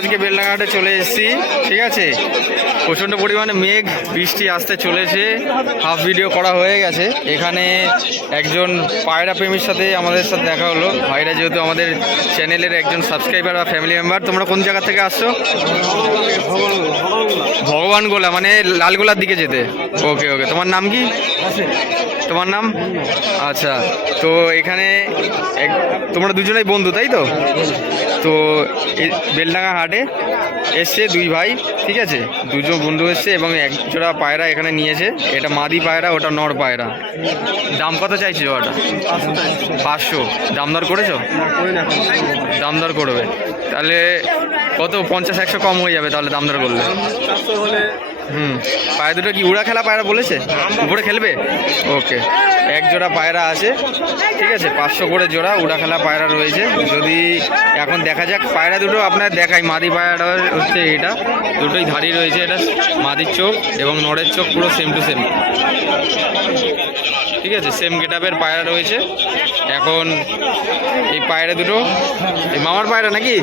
আজকে বেলডাঙ্গাহাটে চলে এসেছি, ঠিক আছে। প্রচণ্ড পরিমাণে মেঘ, বৃষ্টি আসতে চলেছে। হাফ ভিডিও করা হয়ে গেছে। এখানে একজন পায়রা প্রেমীর সাথে আমাদের সাথে দেখা হলো। ভাইরা যেহেতু আমাদের চ্যানেলের একজন সাবস্ক্রাইবার বা ফ্যামিলি মেম্বার। তোমরা কোন জায়গা থেকে আসছো? ভগবানগোলা, মানে লালগোলার দিকে যেতে। ওকে ওকে, তোমার নাম কি? তোমার নাম? আচ্ছা, তো এখানে তোমরা দুজনেই বন্ধু, তাই তো? তো বেলডাঙ্গা হাটে এসছে দুই ভাই, ঠিক আছে। দুজন বন্ধু এসছে এবং এক জোড়া পায়রা এখানে নিয়েছে। এটা মাদি পায়রা, ওটা নর পায়রা। দাম কত চাইছে জোড়াটা? 500। দাম দর করেছো? দাম দর করবে তাহলে কত? 50-100 কম হয়ে যাবে তাহলে দাম দর করলে। পায়রা দুটো কি উড়া খেলা পায়রা বলেছে? উপরে খেলবে? ওকে, এক জোড়া পায়রা আছে, ঠিক আছে। 500 করে জোড়া উড়া খেলা পায়রা রয়েছে। যদি এখন দেখা যাক পায়রা দুটো আপনার দেখাই। মাদি পায়রাটা হচ্ছে এটা, দুটোই ধাড়ি রয়েছে। এটা মাদির চোখ এবং নড়ের চোখ পুরো সেম টু সেম, ঠিক আছে। সেম গেটআপের পায়রা রয়েছে। এখন এই পায়রা দুটো এই মামার পায়রা নাকি?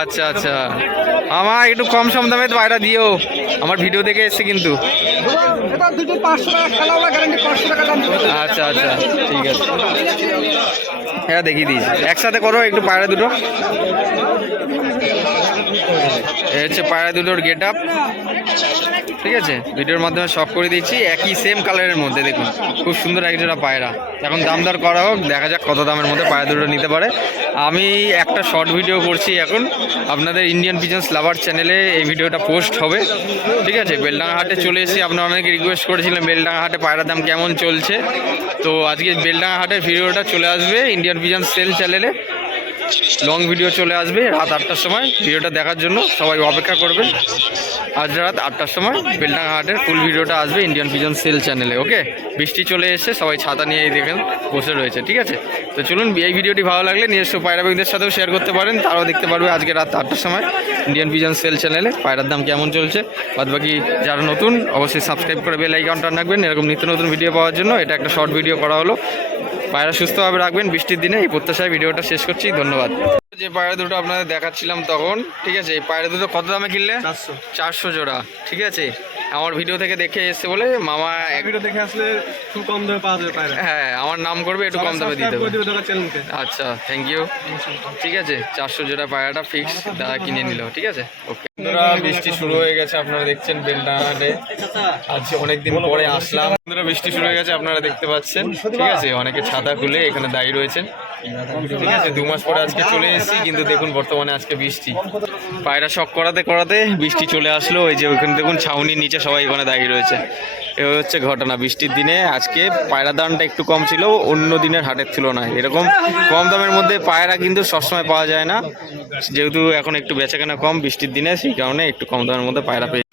আচ্ছা আচ্ছা, আমার একটু কম সম দামে পায়রা দিও, আমার ভিডিও দেখে এসছে কিন্তু। আচ্ছা আচ্ছা, ঠিক আছে। হ্যাঁ, দেখিয়ে দিয়েছি। একসাথে করো একটু পায়রা দুটো। এই হচ্ছে পায়রা দুটোর গেট আপ, ঠিক আছে। ভিডিওর মাধ্যমে সব করে দিচ্ছি, একই সেম কালারের মধ্যে। দেখুন খুব সুন্দর একজোড়া পায়রা। এখন দাম দর করা হোক, দেখা যাক কত দামের মধ্যে পায়রা দুটো নিতে পারে। আমি একটা শর্ট ভিডিও করছি এখন আপনাদের ইন্ডিয়ান পিজন্স লাভার চ্যানেলে। এই ভিডিওটা পোস্ট হবে, ঠিক আছে। বেলডাঙ্গা হাটে চলে এসেছি। আপনারা অনেকে রিকোয়েস্ট করেছিলেন বেলডাঙ্গা হাটে পায়রার দাম কেমন চলছে। তো আজকে বেলডাঙ্গা হাটের ভিডিওটা চলে আসবে ইন্ডিয়ান পিজন্স সেল চ্যানেলে। লং ভিডিও চলে আসবে রাত 8টার সময়। ভিডিওটা দেখার জন্য সবাই অপেক্ষা করবেন। আজ রাত 8টার সময় বেলডাঙ্গা হাটের ফুল ভিডিওটা আসবে ইন্ডিয়ান পিজন সেল চ্যানেলে। ওকে, বৃষ্টি চলে এসেছে, সবাই ছাতা নিয়ে দেখেন বসে রয়েছে, ঠিক আছে। তো চলুন, এই ভিডিওটি ভালো লাগলে নিজস্ব পায়রা প্রেমীদের সাথেও শেয়ার করতে পারেন। তারাও দেখতে পারবে আজকে রাত 8টার সময় ইন্ডিয়ান পিজন সেল চ্যানেলে পায়রার দাম কেমন চলছে। বাদবাকি যারা নতুন অবশ্যই সাবস্ক্রাইব করে বেল আইকনটা টান রাখবেন এরকম নিত্য নতুন ভিডিও পাওয়ার জন্য। এটা একটা শর্ট ভিডিও করা হলো। পায়রা সুস্থভাবে রাখবেন বৃষ্টির দিনে, এই প্রত্যাশায় ভিডিওটা শেষ করছি। ধন্যবাদ। যে পায়রা দুটো আপনাদের দেখাচ্ছিলাম তখন, ঠিক আছে। এই পায়রা দুটো কত দামে কিনলে? 400 জোড়া, ঠিক আছে। আমার ভিডিও থেকে দেখে এসছে বলে মামা ভিডিও দেখে আসলে খুব কম দামে পাওয়া যাবে পায়রা। হ্যাঁ, আমার নাম করবে, একটু কম দামে দিয়ে দেবো। আচ্ছা, থ্যাংক ইউ, ঠিক আছে। 400 জোড়া পায়রাটা ফিক্স দাদা কিনে নিল, ঠিক আছে। ওকে, বৃষ্টি শুরু হয়ে গেছে, আপনারা দেখছেন বেলডাঙ্গাহাটে। আজকে অনেকদিন পরে আসলাম। বৃষ্টি শুরু হয়ে গেছে, আপনারা দেখতে পাচ্ছেন, ঠিক আছে। অনেকে ছাতা খুলে এখানে দাঁড়িয়ে রয়েছেন, ঠিক আছে। 2 মাস পরে আজকে চলে এসেছি, কিন্তু দেখুন বর্তমানে আজকে বৃষ্টি। পায়রা শখ করাতে করাতে বৃষ্টি চলে আসলো। এই যে ওইখানে দেখুন ছাউনির নিচে সবাই এখানে দাঁড়িয়ে রয়েছে। এ হচ্ছে ঘটনা। বৃষ্টির দিনে আজকে পায়রা দামটা একটু কম ছিল অন্য দিনের হাটের তুলনায়। এরকম কম দামের মধ্যে পায়রা কিন্তু সবসময় পাওয়া যায় না, যেহেতু এখন একটু বেচাকেনা কম বৃষ্টির দিনে, সেই কারণে একটু কম দামের মধ্যে পায়রা পেয়ে।